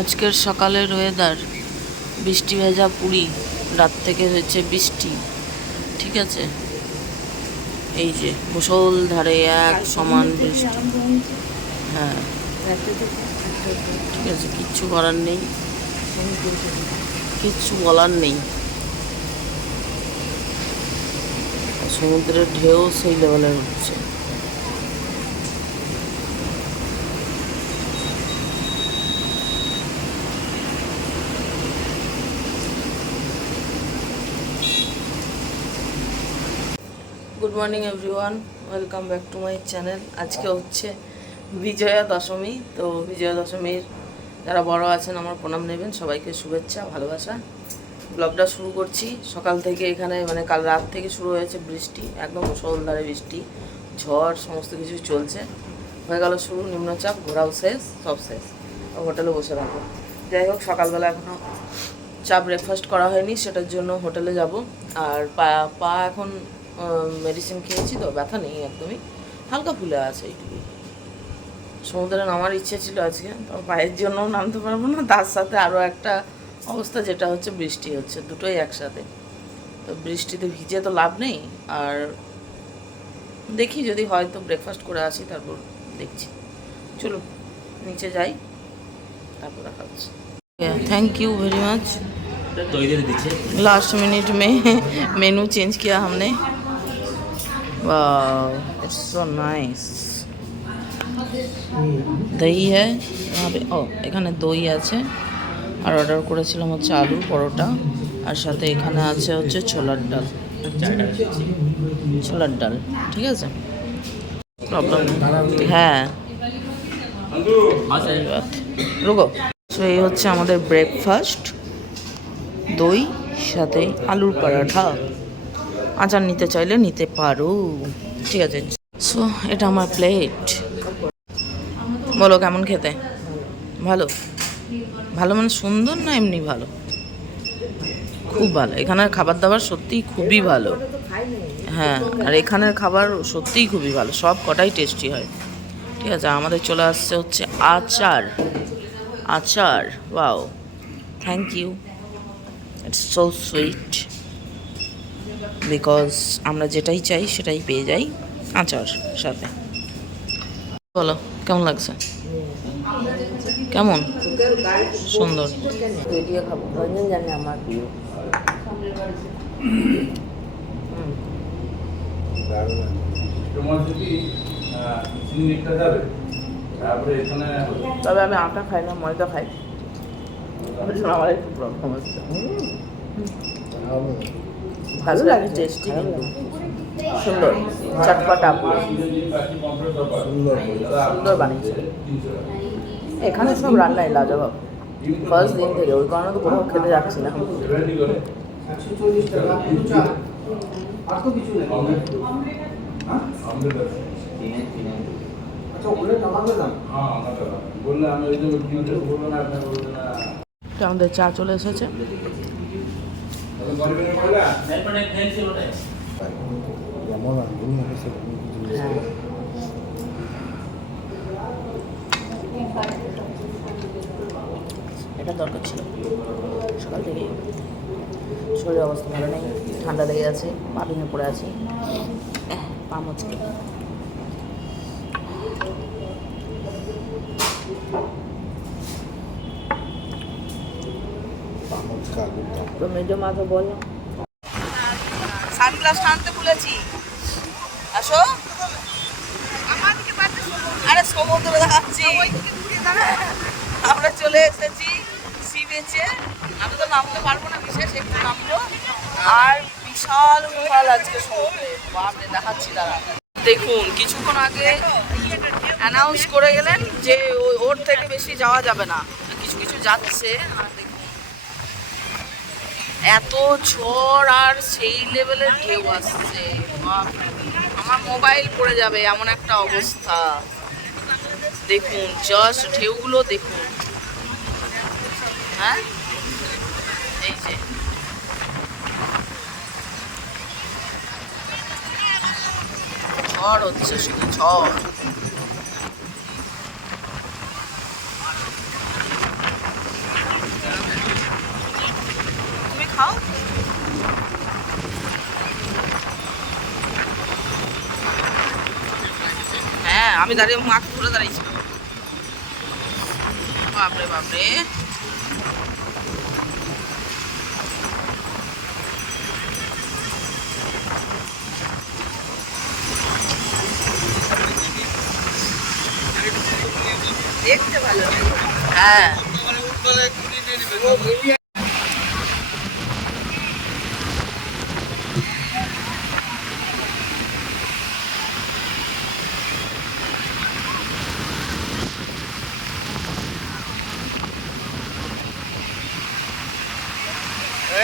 আজকের সকালের ওয়েদার বৃষ্টি ভেজা পুরী, রাত থেকে হয়েছে বৃষ্টি, ঠিক আছে? এই যে মুসল ধারে এক সমান বৃষ্টি। হ্যাঁ ঠিক আছে, কিচ্ছু করার নেই। কিচ্ছু বলার নেই। সমুদ্রের ঢেউ সেই লেভেলে হচ্ছে। Good morning everyone welcome back to my channel আজকে হচ্ছে বিজয়া দশমী। তো বিজয়া দশমীর যারা বড় আছেন, আমার প্রণাম নেবেন। সবাইকে শুভেচ্ছা, ভালোবাসা। ব্লগটা শুরু করছি। সকাল থেকে এখানে মানে কাল রাত থেকে শুরু হয়েছে বৃষ্টি, একদম মুসলধারে বৃষ্টি, ঝড়, সমস্ত কিছু চলছে। হয়ে গেল শুরু, নিম্নচাপ, ঘোরাও শেষ, সব শেষ। হোটেলে বসে রাখব যাই হোক, সকালবেলা এখনও চা ব্রেকফাস্ট করা হয়নি, সেটার জন্য হোটেলে যাব। আর পা পা এখন মেডিসিন খেয়েছি তো ব্যথা নেই একদমই হালকা ফুলে আছে এইটুকু সমুদ্রে নামার ইচ্ছে ছিল আজকে তো পায়ের জন্য নামতে পারবো না তার সাথে আরও একটা অবস্থা যেটা হচ্ছে বৃষ্টি হচ্ছে দুটোই একসাথে তো বৃষ্টিতে ভিজে তো লাভ নেই আর দেখি যদি হয় তো ব্রেকফাস্ট করে আসি তারপর দেখছি চলো নিচে যাই তারপর দেখা হচ্ছে थैंक यू वेरी मच तो इधर दीजिए लास्ट मिनट में मेनू चेंज किया हमने Wow, it's so nice. দই হবে ও এখানে দই আছে। আর অর্ডার করেছিলাম হচ্ছে আলু পরোটা। আর সাথে এখানে আছে হচ্ছে ছোলার ডাল। ছোলার ডাল ঠিক আছে? প্রবলেম হ্যাঁ। রুগো সো এই হচ্ছে আমাদের ব্রেকফাস্ট দই সাথে আলুর পরাঠা আচার নিতে চাইলে নিতে পারো। ঠিক আছে। সো, এটা আমার প্লেট বলো, কেমন খেতে? ভালো? ভালো মানে সুন্দর না এমনি ভালো? খুব ভালো। এখানের খাবার দাবার সত্যিই খুবই ভালো। হ্যাঁ আর এখানের খাবার সত্যিই খুবই ভালো। সব কটাই টেস্টি হয়। ঠিক আছে, আমাদের চলে আসছে হচ্ছে আচার। আচার wow thank you it's so sweet because আমরা যেটাই চাই সেটাই পেয়ে যাই আচার সাথে। বলো কেমন লাগছে? কেমন? সুন্দর। রঞ্জন আমার প্রিয় তবে আমি আটা খাই না ময়দা খাই। আমার একটু প্রবলেম হচ্ছে। ভালো লাগে টেস্টি কিন্তু। সুন্দর চটপটা সুন্দর বানিয়েছে। এখানে সব রান্নাই লাজবাব। ফার্স্ট দিন থেকে ওই কারণে তো কোথাও খেতে যাচ্ছি না। তো আমাদের চা চলে এসেছে। বললা হ্যাঁ এটা দরকার ছিল। সকাল থেকে শরীরের অবস্থা ভালো নেই। ঠান্ডা লেগে আছে। পা ভেঙে পড়ে আছি। পা মুচকে। তো মেজো বলো। সানগ্লাসটা আনতে ভুলেছি আসো। আরে সমুদ্র দেখাচ্ছি। আমরা চলে এসেছি সি বেচে আমি তো নামতে পারব না বিশেষ একটু নামবো। আর বিশাল বিশাল আজকে সমুদ্রে। বাপরে দেখাচ্ছি দাঁড়া। দেখুন কিছুক্ষণ আগে অ্যানাউন্স করে গেলেন যে ও- ওর থেকে বেশি যাওয়া যাবে না। কিছু কিছু যাচ্ছে আর দেখুন এত ঝড় আর সেই লেভেলের ঢেউ আসছে। আমার মোবাইল পড়ে যাবে, এমন একটা অবস্থা। দেখুন জাস্ট ঢেউগুলো দেখুন। হ্যাঁ? এই যে। ঝড় হচ্ছে, শুধু ঝড়। আমি দাঁড়িয়ে মাকে ধরে দাঁড়িয়েছিলাম। বাপরে বাপরে দেখতে ভালো হ্যাঁ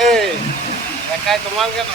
এই একাই তোমার কেন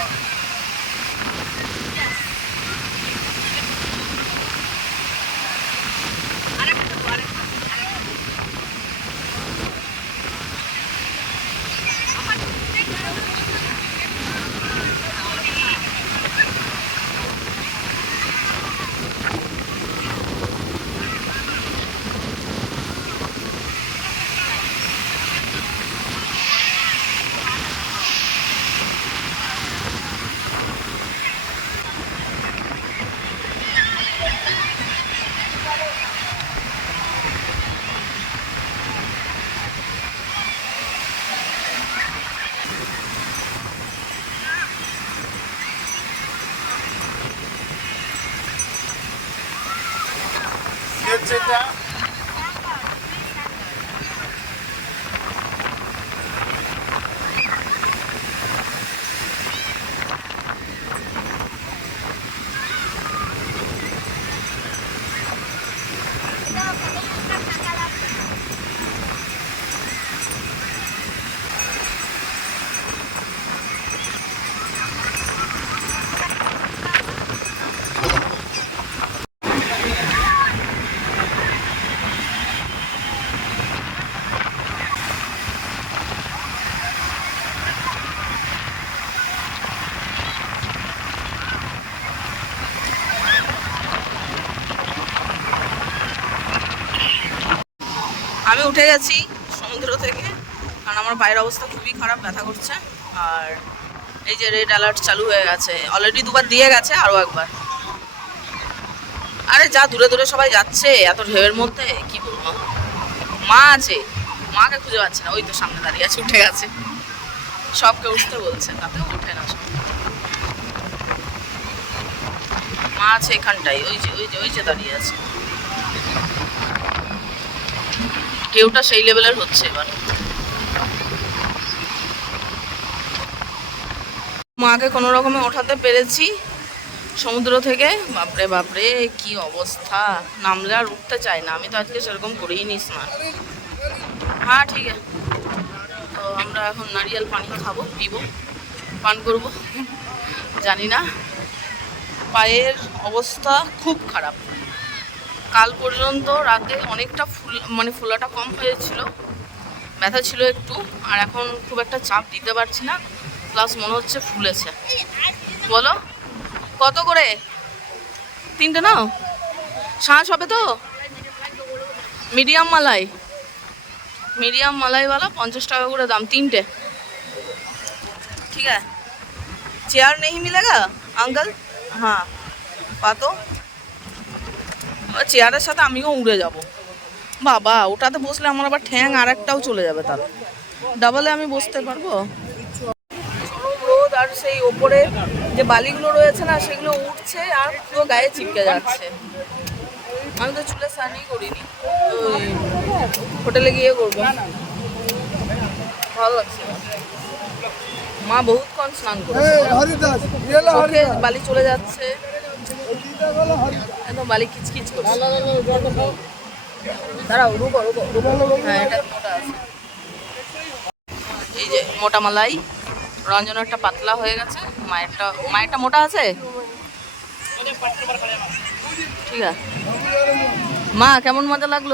কি হচ্ছে এটা আমি উঠে গেছি সমুদ্র থেকে, কারণ আমার পায়ের অবস্থা খুবই খারাপ, ব্যথা করছে। আর এই যে রেড অ্যালার্ট চালু হয়ে গেছে অলরেডি দুবার দিয়ে গেছে, আরও একবার। আরে যা, দূরে দূরে সবাই যাচ্ছে, এত ঢেউয়ের মধ্যে, কি বলব? মা আছে, মাকে খুঁজে পাচ্ছে না, ওই তো সামনে দাঁড়িয়ে আছে, উঠে গেছে। সবকে উঠতে বলছে, তাতেও উঠে না সব। মা আছে এখানটাই ওই যে ওই যে ওই যে দাঁড়িয়ে আছে। ঢেউটা সেই লেভেলের হচ্ছে এবার। মাকে কোনো রকমে ওঠাতে পেরেছি। সমুদ্র থেকে, বাপরে বাপরে, কি অবস্থা। নামলে আর উঠতে চাই না। আমি তো আজকে সেরকম করেই নিস না হ্যাঁ ঠিক আছে। তো আমরা এখন নারিয়েল পানি খাব, পিবো, পান করব। জানি না। পায়ের অবস্থা খুব খারাপ। কাল পর্যন্ত রাতে অনেকটা মানে ফোলাটা কম হয়েছিল। ব্যথা ছিল একটু, আর এখন খুব একটা চাপ দিতে পারছি না। প্লাস মনে হচ্ছে ফুলেছে। বলো, কত করে? তিনটে নাও। শাঁস হবে তো? মিডিয়াম মালাই। মিডিয়াম মালাইওয়ালা, পঞ্চাশ টাকা করে দাম, তিনটে। ঠিক আছে। চেয়ার নেই মিলেগা আঙ্কল? হ্যাঁ। পাতো? চেয়ারের সাথে আমিও উড়ে যাব। বাবা ওটাতে বসলে আমার আবার ঠ্যাং আর একটাও চলে যাবে তার। ডাবলে আমি বসতে পারব? রোদ আর সেই ওপরে যে বালিগুলো রয়েছে না সেগুলো উঠছে আর পুরো গায়ে চিপকে যাচ্ছে। আমি তো চুলে স্নানই করিনি হোটেলে গিয়ে করব। ভালো লাগছে। মা বহুতক্ষণ স্নান করেছে। হরিদাস বালি চলে যাচ্ছে। একদম বালি কিচকিচ করছে। দাঁড়াও হ্যাঁ এই যে মোটা মালাই রঞ্জন একটা পাতলা হয়ে গেছে। মায়েরটা মায়েরটা মোটা আছে? ঠিক আছে। মা, কেমন মজা লাগল?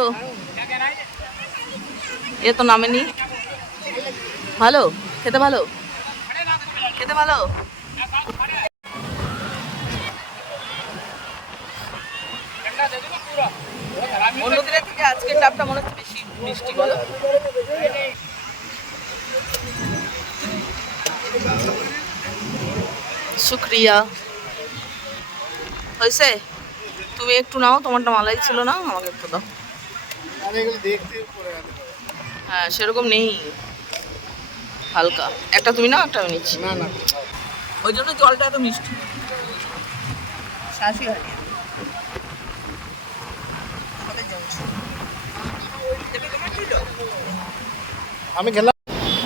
এ তো নামেনি। ভালো? খেতে ভালো? খেতে ভালো অন্য দিনের থেকে আজকের ডাবটা মনে হচ্ছে বেশি মিষ্টি বলো। শুক্রিয়া। হয়েছে? তুমি একটু নাও তোমারটা মালাই ছিল না আমাকে একটু দাও। হ্যাঁ সেরকম নেই। হালকা। একটা তুমি নাও একটা আমি নিচ্ছি। না না। ওই জন্য জলটা এত মিষ্টি। শাসি হয়নি আমি খেলাম।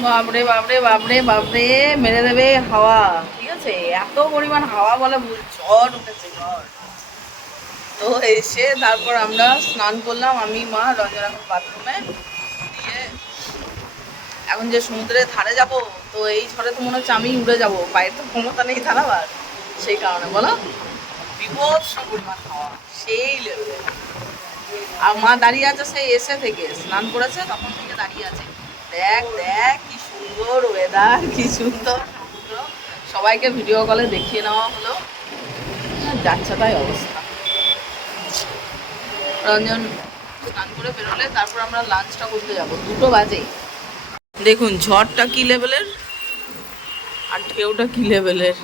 বাপরে বাপরে বাপরে বাপরে, মেরে দেবে হাওয়া। ঠিক আছে? এত পরিমাণ হাওয়া বলে ভুল। ঝড় উঠেছে, ঝড়। তো এসে তারপর আমরা স্নান করলাম। আমি, মা রঞ্জন এখন বাথরুমে। দিয়ে এখন যে সমুদ্রের ধারে যাব, তো এই ঝড়ে তো মনে হচ্ছে আমি উড়ে যাব। পায়ের তো ক্ষমতা নেই দাঁড়াবার সেই কারণে, বলো? বিভৎস পরিমাণ হাওয়া, সেই লেভেলে আর মা দাঁড়িয়ে আছে সেই এসে থেকে, স্নান করেছে, তখন থেকে দাঁড়িয়ে আছে। দেখ দেখ, কি সুন্দর ওয়েদার কি সুন্দর। সবাইকে ভিডিও কলে দেখিয়ে নেওয়া হলো। যাচ্ছে তাই অবস্থা। রঞ্জন স্নান করে বেরোলে, তারপর আমরা লাঞ্চটা করতে যাব। দুটো বাজে। দেখুন, ঝড়টা কি লেভেলের আর ঢেউটা কি লেভেলের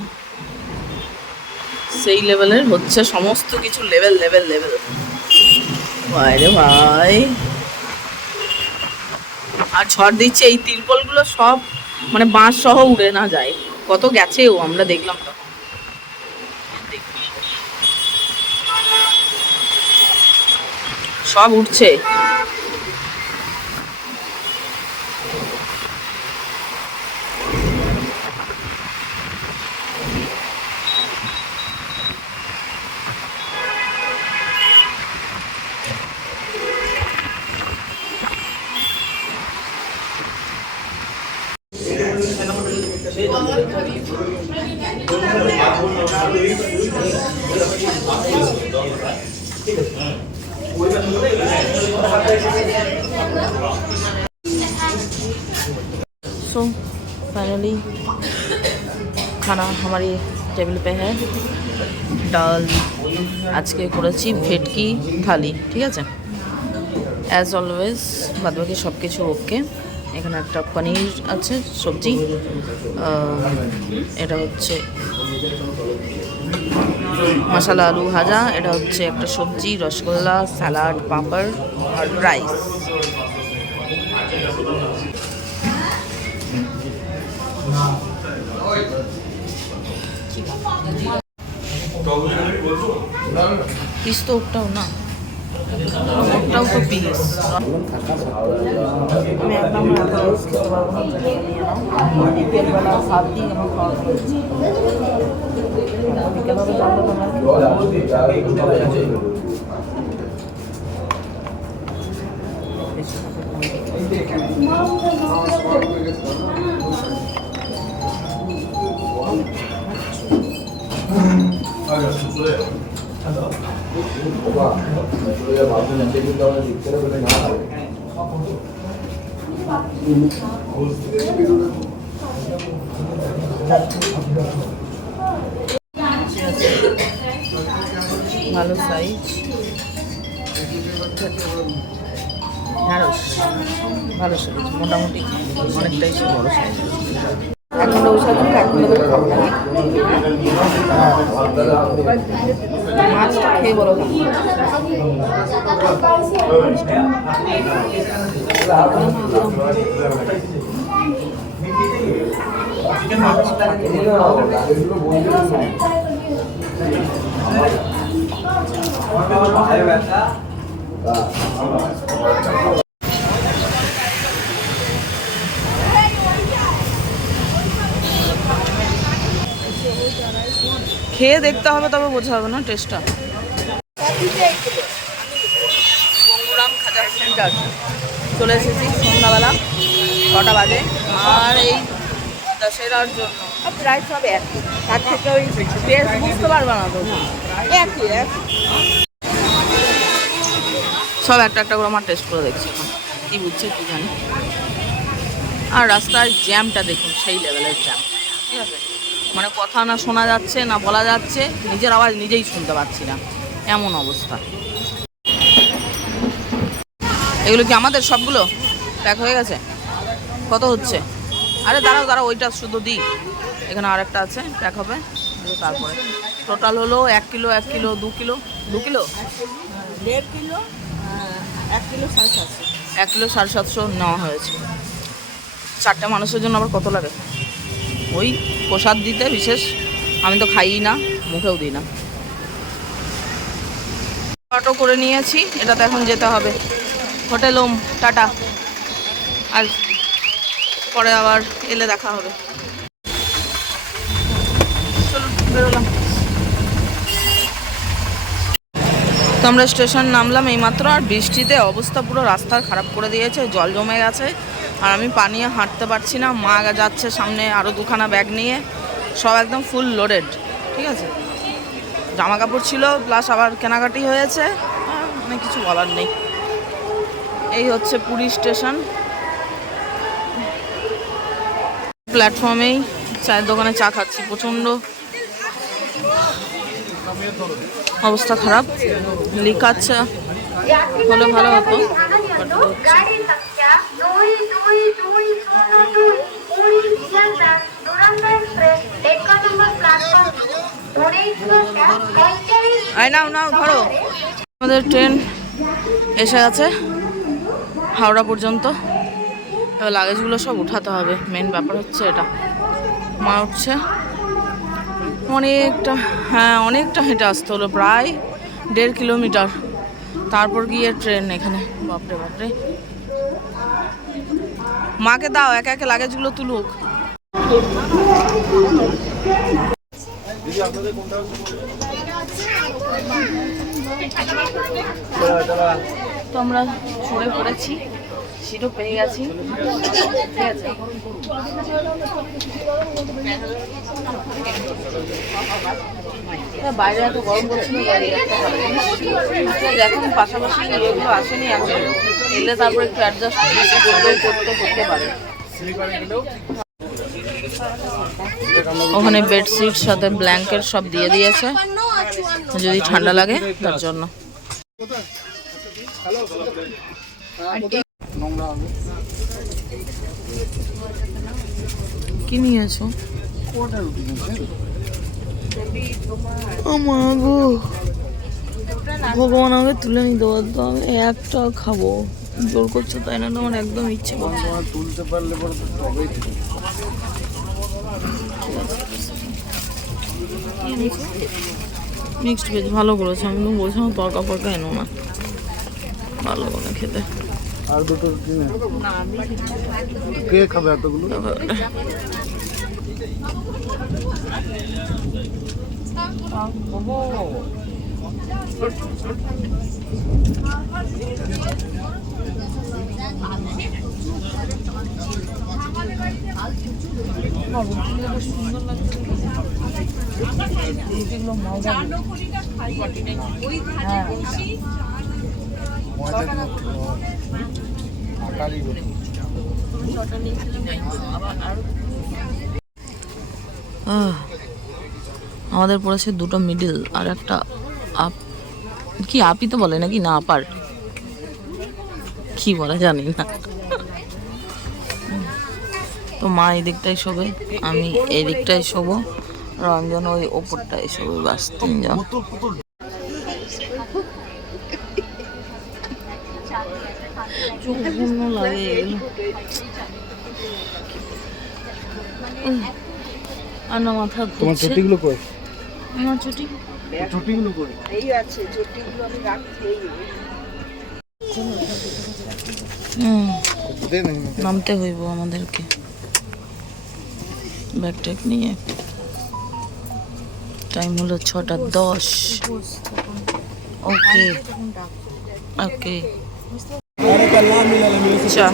সেই লেভেলের হচ্ছে সমস্ত কিছু লেভেল লেভেল লেভেল ভাই ভাই। আর ঝড় দিচ্ছে, এই তিরপলগুলো সব মানে বাঁশ সহ উড়ে না যায়। কত গেছে ও, আমরা দেখলাম তখন। সব উঠছে খানা हमारी টেবিল पे है ডাল আজকে করেছি ভেটকি থালি ঠিক আছে অ্যাজ অলওয়েজ বাদবাকি সব কিছু ওকে এখানে একটা পনির আছে সবজি আহ, এটা হচ্ছে মশলা আলু ভাজা এটা হচ্ছে একটা সবজি রসগোল্লা স্যালাড পাঁপড় আর রাইস পিস তো ওটাও না ওটাও তো পিস আমি একদম পারব না বিকেলবেলা আমার খাওয়া তোমার ভালো সাইজ ঢ্যাঁড়স। ভালো সাইজ মোটামুটি। অনেকটাই বড় সাইজ এখন খাব না মাছটা খেয়ে বলো কেমন? খেয়ে দেখতে হবে তবে বোঝা হবে না টেস্টটা গঙ্গুরাম খাজার সেন্টার চলে এসেছি সন্ধ্যাবেলা ছটা বাজে। আর এই দশেরার জন্য। প্রায় সব একই। তার থেকে ওই টেস্ট বুঝতে পারবে না তো। একই একই। সব একটা একটা করে আমার টেস্ট করে দেখছি এখন। কী বুঝছে কী জানি। আর রাস্তার জ্যামটা দেখুন সেই লেভেলের জ্যাম ঠিক আছে? মানে কথা না শোনা যাচ্ছে না বলা যাচ্ছে নিজের আওয়াজ নিজেই শুনতে পাচ্ছি না। এমন অবস্থা। এগুলো কি আমাদের সবগুলো? প্যাক হয়ে গেছে? কত হচ্ছে? আরে দাঁড়াও দাঁড়াও ওইটা শুধু দিই। এখানে আরেকটা আছে প্যাক হবে। তারপরে টোটাল হলো এক কিলো এক কিলো দু কিলো দু কিলো? দেড় কিলো এক কিলো সাড়ে সাতশো। এক কিলো সাড়ে সাতশো নেওয়া হয়েছে। চারটে মানুষের জন্য আবার কত লাগে? ওই প্রসাদ দিতে বিশেষ আমি তো খাইই না, মুখেও দিই না। অটো করে নিয়েছি এটাতে এখন যেতে হবে। হোটেল ওম, টাটা। আর পরে আবার এলে দেখা হবে। তো আমরা স্টেশন নামলাম এইমাত্র, আর বৃষ্টিতে অবস্থা পুরো রাস্তার খারাপ করে দিয়েছে, জল জমে গেছে। আর আমি পানিয়ে হাঁটতে পারছি না, মা যাচ্ছে সামনে আরও দুখানা ব্যাগ নিয়ে, সব একদম ফুল লোডেড ঠিক আছে? জামা কাপড় ছিল প্লাস আবার কেনাকাটি হয়েছে মানে কিছু বলার নেই। এই হচ্ছে পুরী স্টেশন। প্ল্যাটফর্মেই চায়ের দোকানে চা খাচ্ছি, প্রচণ্ড অবস্থা খারাপ। লিকাচ্ছে হলে ভালো হতো। আয় নাও নাও ধরো। আমাদের ট্রেন এসে গেছে হাওড়া পর্যন্ত। এবার লাগেজগুলো সব উঠাতে হবে। মেন ব্যাপার হচ্ছে এটা। মা উঠছে। অনেকটা হ্যাঁ অনেকটা হেঁটে আসতে হলো প্রায় দেড় কিলোমিটার। তারপর গিয়ে ট্রেন এখানে। বাপরে বাপরে। মাকে দাও, একে একে লাগেজগুলো তুলুক। তো আমরা ছড়ে পড়েছি সিটও পেয়ে গেছি। ঠিক আছে? পাশাপাশি তারপর একটু অ্যাডজাস্ট করতে পারে। ওখানে বেডশিট সাথে ব্ল্যাঙ্কেট সব দিয়ে দিয়েছে। যদি ঠান্ডা লাগে, তার জন্য। কি নিয়েছো? গো ভগবান আমাকে তুলে নিতে পারতো আমি একটা খাব। জোর করছে তাই না আমার একদম ইচ্ছে তুলতে পারলে তবেই। মিক্সড ভেজ ভালো করেছে আমি তো বলছিলাম তরকা ফরকা এনো না। ভালো করে খেতে। আর দুটো। কে খাবে এতগুলো? 아, 먹어. 나 আমাদের পড়েছে দুটো মিডিল আর একটা আপ কি আপই তো বলে নাকি? না আপার কি বলে জানি না। তো মা এই দিকটাই শোবে, আমি এই দিকটাই শোবো, রঞ্জন ওই ওপরটাই শোবে বাস তিনজন। আর না, মাথা তোমার ছুটিগুলো কই? আমার ছুটি? ছুটিগুলো নামতে হইব আমাদেরকে। ব্যাগ নিয়ে। টাইম হলো ছটা দশ। ওকে ওকে চা।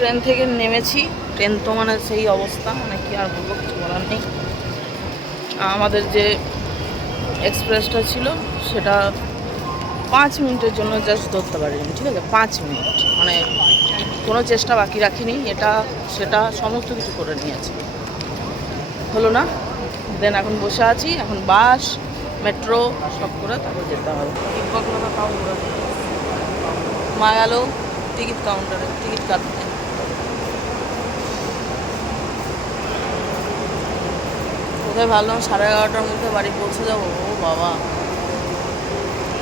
ট্রেন থেকে নেমেছি। ট্রেন তো মানে সেই অবস্থা মানে কি আর বলব কিছু বলার নেই। আমাদের যে এক্সপ্রেসটা ছিল সেটা পাঁচ মিনিটের জন্য জাস্ট ধরতে পারিনি ঠিক আছে? পাঁচ মিনিট মানে কোনো চেষ্টা বাকি রাখিনি। এটা সেটা সমস্ত কিছু করে নিয়েছি। হলো না? দেন এখন বসে আছি এখন বাস মেট্রো সব করে তারপর যেতে হবে। মা গেল টিকিট কাউন্টারে টিকিট কাটতে। কোথায় ভাবলাম সাড়ে এগারোটার মধ্যে বাড়ি পৌঁছে যাব। ও বাবা।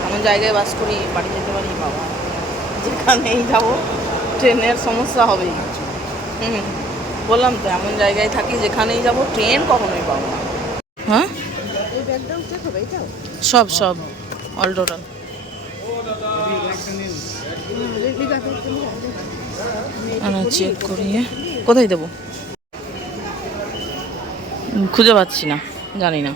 এমন জায়গায় বাস করি বাড়ি যেতে পারি বাবা। যেখানেই যাব ট্রেনের সমস্যা হবেই। হুম বললাম তো এমন জায়গায় থাকি যেখানেই যাব ট্রেন কখনোই পাবো না। হ্যাঁ? সব সব। অল টোটাল চেক করিয়ে। কোথায় দেবো? খুঁজে পাচ্ছি না, জানি না।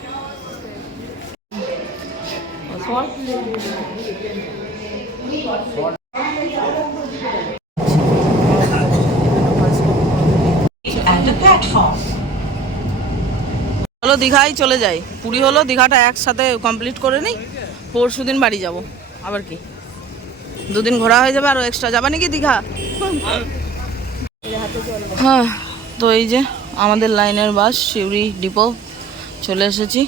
হলো দীঘায় চলে যাই। পুরী হলো, দীঘাটা একসাথে কমপ্লিট করে নিই। পরশু দিন বাড়ি যাব। আবার কি? দুদিন ঘোরা হয়ে যাবে আরও এক্সট্রা যাবা নাকি দীঘা? হ্যাঁ তো এই যে আমাদের লাইনের বাস শিউরি ডিপো চলে এসেছি।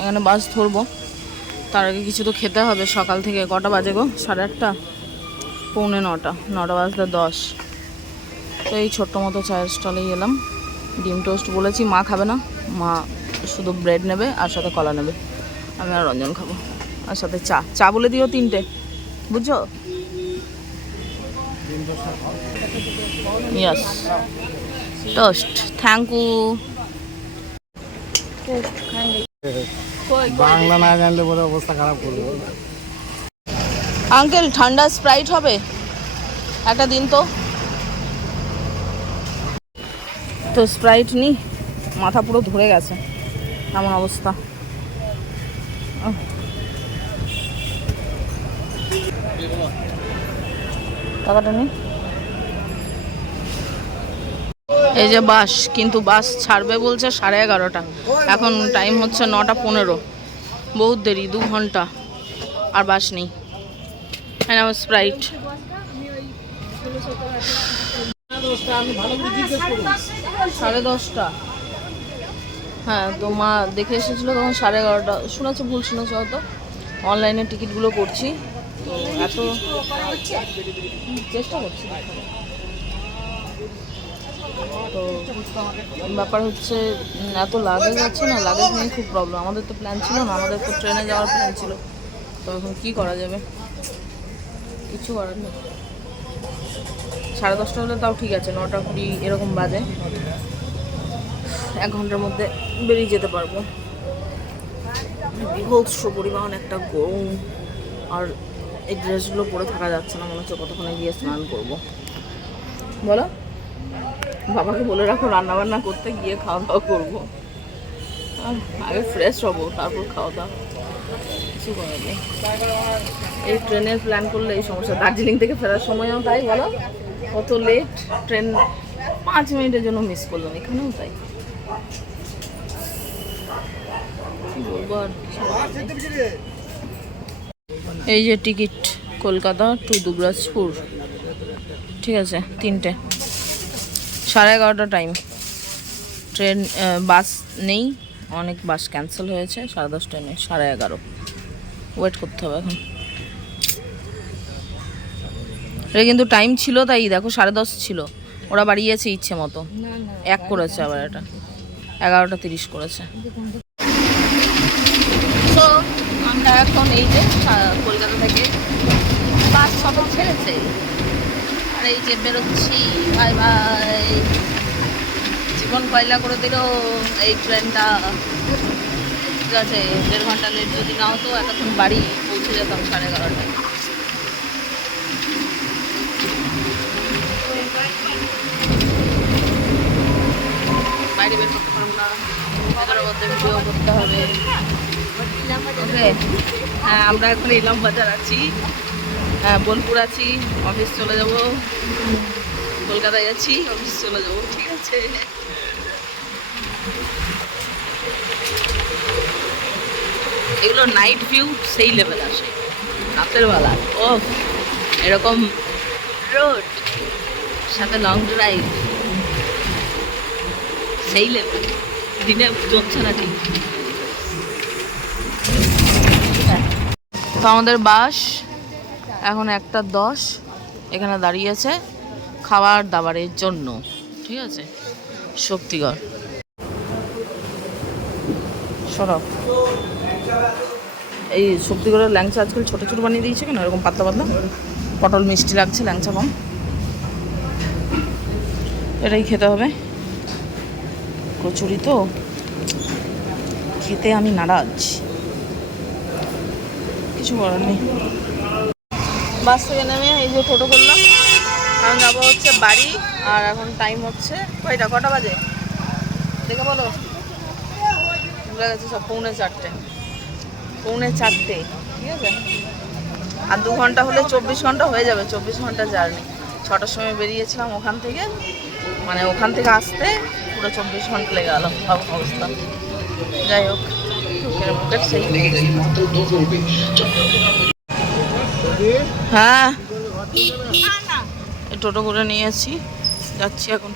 এখানে বাস ধরবো। তার আগে কিছু তো খেতে হবে। সকাল থেকে কটা বাজে গো? সাড়ে আটটা? পৌনে নটা। নটা বাজতে দশ। তো এই ছোট্ট মতো চায়ের স্টলেই এলাম। ডিম টোস্ট বলেছি মা খাবে না। মা শুধু ব্রেড নেবে আর সাথে কলা নেবে। আমি আর রঞ্জন খাব। আর সাথে চা। চা বলে দিও তিনটে। বুঝছ? Yes toast thank you Bangla না জানলে বলে অবস্থা খারাপ করবে। আঙ্কেল ঠান্ডা স্প্রাইট হবে? একটা দিন তো। তো স্প্রাইট নি মাথা পুরো ধরে গেছে। এমন অবস্থা। টাকাটা নি। এই যে বাস, কিন্তু বাস ছাড়বে বলছে সাড়ে এগারোটা। এখন টাইম হচ্ছে নটা পনেরো। বহুত দেরি, দু ঘণ্টা। আর বাস নেই। স্প্রাইট সাড়ে দশটা। হ্যাঁ তো মা দেখে এসেছিল তখন সাড়ে এগারোটা। শুনেছে ভুল শুনেছে হয়তো? অনলাইনে টিকিটগুলো করছি। তো এত চেষ্টা করছি। তো ব্যাপার হচ্ছে এত লাগেজ আছে না লাগেজ নিয়ে খুব প্রবলেম আমাদের তো প্ল্যান ছিল না, আমাদের তো ট্রেনে যাওয়ার প্ল্যান ছিল। তো এখন কী করা যাবে? কিছু করার নেই। সাড়ে দশটা হলে তাও ঠিক আছে, নটা কুড়ি এরকম বাজে। এক ঘণ্টার মধ্যে বেরিয়ে যেতে পারব। বিভৎস পরিমাণ একটা গরম। আর এই ড্রেসগুলো পরে থাকা যাচ্ছে না, মনে হচ্ছে কতক্ষণে গিয়ে স্নান করব। বলো? বাবাকে বলে রাখো রান্না বান্না করতে গিয়ে খাওয়া দাওয়া করব। আগে ফ্রেশ হব, তারপর খাওয়া দাওয়া। কিছু নেই। এই ট্রেনের প্ল্যান করলে এই সমস্যা। দার্জিলিং থেকে ফেরার সময়ও তাই, বলো? কত লেট ট্রেন পাঁচ মিনিটের জন্য মিস করলাম, এখানেও তাই। বলব। এই যে টিকিট, কলকাতা টু দুবরাজপুর। ঠিক আছে, তিনটে। সাড়ে এগারোটা টাইম ট্রেন বাস নেই। অনেক বাস ক্যান্সেল হয়েছে। সাড়ে দশটায় নেই সাড়ে এগারো। ওয়েট করতে হবে এখন। এটা কিন্তু টাইম ছিল তাই দেখো সাড়ে দশ ছিল। ওরা বাড়িয়েছে ইচ্ছে মতো। এক করেছে আবার এটা। এগারোটা তিরিশ করেছে। তো আমরা এখন এই যে কলকাতা থেকে বাস সবে ছেড়েছে। এই যে বেরোচ্ছি বাই বাই। জীবন পয়লা করে দিল এই ট্রেনটা। ঠিক আছে দেড় ঘণ্টা লেট যদি না হতো এতক্ষণ বাড়ি পৌঁছে যেতাম সাড়ে এগারোটায়। বাইরে বের করতে পারব না। এগারোর মধ্যে ভিডিও করতে হবে। ওকে হ্যাঁ আমরা এখন ইলাম বাজার আছি। হ্যাঁ বোলপুর আছি অফিস চলে যাব। কলকাতায় আছি অফিস চলে যাব, ঠিক আছে। এগুলো নাইট ভিউ সেই লেভেল আসে। রাতের বেলা ও এরকম রোড সাথে লং ড্রাইভ সেই লেভেল দিনে চলছে না ঠিক। তো আমাদের বাস এখন একটা দশ এখানে দাঁড়িয়েছে খাবার দাবারের জন্য। ঠিক আছে? শক্তিগড়। সরব এই শক্তিগড়ের ল্যাংচা আজকাল ছোটো ছোটো বানিয়ে দিয়েছে কেন? এরকম পাতলা পাতলা? পটল মিষ্টি লাগছে, ল্যাংচা কম। এটাই খেতে হবে। কচুরি তো। খেতে আমি নারাজ। কিছু করার নেই। বাস থেকে নেমে এই যে টোটো করলাম। এখন যাব হচ্ছে বাড়ি, আর এখন টাইম হচ্ছে কয়টা? কটা বাজে? দেখে বলো। ভুলে গেছে সব, পৌনে চারটে। পৌনে চারটে, ঠিক আছে? আর দু ঘণ্টা হলে চব্বিশ ঘণ্টা হয়ে যাবে, চব্বিশ ঘণ্টা জার্নি ছটার সময় বেরিয়েছিলাম ওখান থেকে মানে ওখান থেকে আসতে পুরো চব্বিশ ঘণ্টা লেগে গেল অবস্থা। যাই হোক সেই। হ্যাঁ। এই টোটো করে নিয়ে আছি যাচ্ছি এখন।